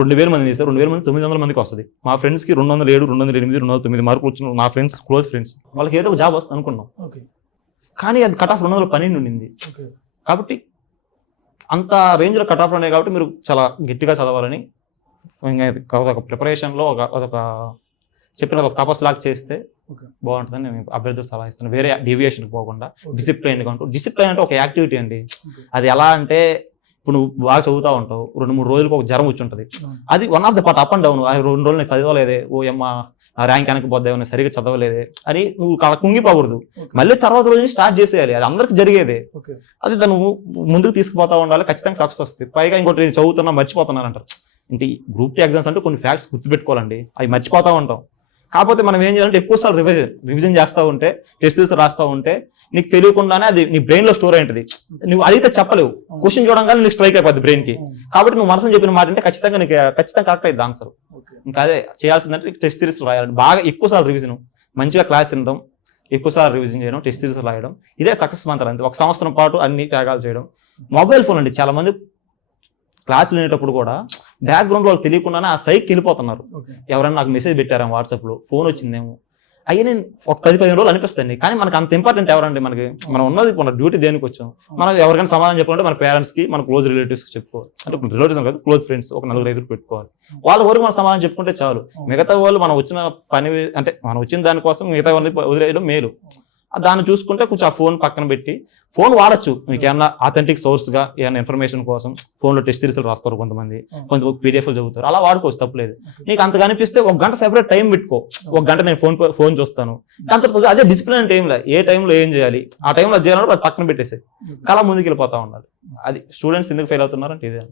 2000 మంది చేస్తారు, 2000 మంది 900 మందికి వస్తుంది. మా ఫ్రెండ్స్కి 207, 208, 209 మార్కులు వచ్చిన నా ఫ్రెండ్స్, క్లోజ్ ఫ్రెండ్స్, వాళ్ళకి ఏదో ఒక జాబ్ వస్తుంది అనుకున్నాం. కానీ అది కట్ ఆఫ్ 212 ఉండింది. కాబట్టి అంత రేంజ్లో కట్ ఆఫ్ ఉన్నాయి. కాబట్టి మీరు చాలా గట్టిగా చదవాలని ఒక ప్రిపరేషన్లో ఒక చెప్పిన ఒక తపస్సులాగా చేస్తే బాగుంటుందని నేను అభ్యర్థులు సలహా ఇస్తున్నాను. వేరే డీవియేషన్కి పోకుండా డిసిప్లైన్గా ఉంటూ. డిసిప్లైన్ అంటే ఒక యాక్టివిటీ అండి. అది ఎలా అంటే ఇప్పుడు నువ్వు బాగా చదువుతూ ఉంటావు, 2-3 రోజులకు ఒక జ్వరం వచ్చి ఉంటుంది, అది one of the part, up and down. 2 రోజులు నేను చదవలేదే, ఓ అమ్మ ర్యాంక్ వెనక్కి పోద్దాం, నేను సరిగ్గా చదవలేదే అని నువ్వు కుంగిపోకూడదు. మళ్ళీ తర్వాత రోజు స్టార్ట్ చేసేయాలి. అది అందరికి జరిగేదే. అది నువ్వు ముందుకు తీసుకుపోతా ఉండాలి, ఖచ్చితంగా సక్సెస్ వస్తుంది. పైగా ఇంకోటి నేను చదువుతున్నా మర్చిపోతున్నాను అంటారు. అంటే గ్రూప్ 2 ఎగ్జామ్స్ అంటే కొన్ని ఫ్యాక్ట్స్ గుర్తుపెట్టుకోవాలండి, అవి మర్చిపోతూ ఉంటాం. కాకపోతే మనం ఏం చేయాలంటే ఎక్కువసార్లు రివిజన్ చేస్తూ ఉంటే, టెస్ట్స్ రాస్తూ ఉంటే నీకు తెలియకుండానే అది నీ బ్రెయిన్ లో స్టోర్ అయింటది. నువ్వు అదైతే చెప్పలేవు, క్వశ్చన్ చూడంగానే నీకు స్ట్రైక్ అయిపోద్ది బ్రెయిన్ కి. కాబట్టి నువ్వు మనసుని చెప్పిన మాట అంటే ఖచ్చితంగా కరెక్ట్ అయింది ఆన్సర్. ఇంకా అదే చేయాల్సిందంటే టెస్ట్ సిరీస్ రాయాలి, బాగా ఎక్కువసార్లు రివిజన్, మంచిగా క్లాస్ వినడం, ఎక్కువసార్లు రివిజన్ చేయడం, టెస్ట్ సిరీస్ రాయడం, ఇదే సక్సెస్ మంత్రం. అంతే. 1 సంవత్సరం పాటు అన్ని త్యాగాలు చేయడం. మొబైల్ ఫోన్ అండి, చాలా మంది క్లాసులు వినేటప్పుడు కూడా బ్యాక్గ్రౌండ్ వాళ్ళు తెలియకుండానే ఆ సైట్కి వెళ్ళిపోతున్నారు. ఎవరైనా నాకు మెసేజ్ పెట్టారా వాట్సాప్లో, ఫోన్ వచ్చిందేమో, అయ్యి నేను ఒక 10-15 రోజులు అనిపిస్తుంది. కానీ మనకు అంత ఇంపార్టెంట్ ఎవరండి? మనం ఉన్నది మన డ్యూటీ దేనికి వచ్చాం? మనం ఎవరికైనా సమాధానం చెప్పాలంటే మన పేరెంట్స్కి, మన క్లోజ్ రిలేటివ్స్కి చెప్పుకోవాలి. అంటే రిలేటివ్స్ కాదు, క్లోజ్ ఫ్రెండ్స్, ఒక 4-5 పెట్టుకోవాలి. వాళ్ళ వరకు మనం సమాధానం చెప్పుకుంటే చాలు. మిగతా వాళ్ళు మనం వచ్చిన పని అంటే మనం వచ్చిన దానికోసం మిగతా వాళ్ళని వదిలేయడం మేలు. దాన్ని చూసుకుంటే కొంచెం ఆ ఫోన్ పక్కన పెట్టి, ఫోన్ వాడచ్చు మీకు ఏమన్నా అథెంటిక్ సోర్స్గా, ఏమైనా ఇన్ఫర్మేషన్ కోసం. ఫోన్లో టెస్ట్ సిరీస్లు రాస్తారు కొంతమంది పీడిఎఫ్లు చదువుతారు, అలా వాడుకోవచ్చు, తప్పలేదు. నీకు అంత కనిపిస్తే 1 గంట సెపరేట్ టైం పెట్టుకో. 1 గంట నేను ఫోన్ చూస్తాను, దాని తర్వాత అదే డిసిప్లిన్ టైంలో ఏ టైంలో ఏం చేయాలి, ఆ టైంలో చేయాలంటే అది పక్కన పెట్టేసి కళ ముందుకు వెళ్ళిపోతా ఉండాలి. అది స్టూడెంట్స్ ఎందుకు ఫెయిల్ అవుతున్నారంటే ఇదే.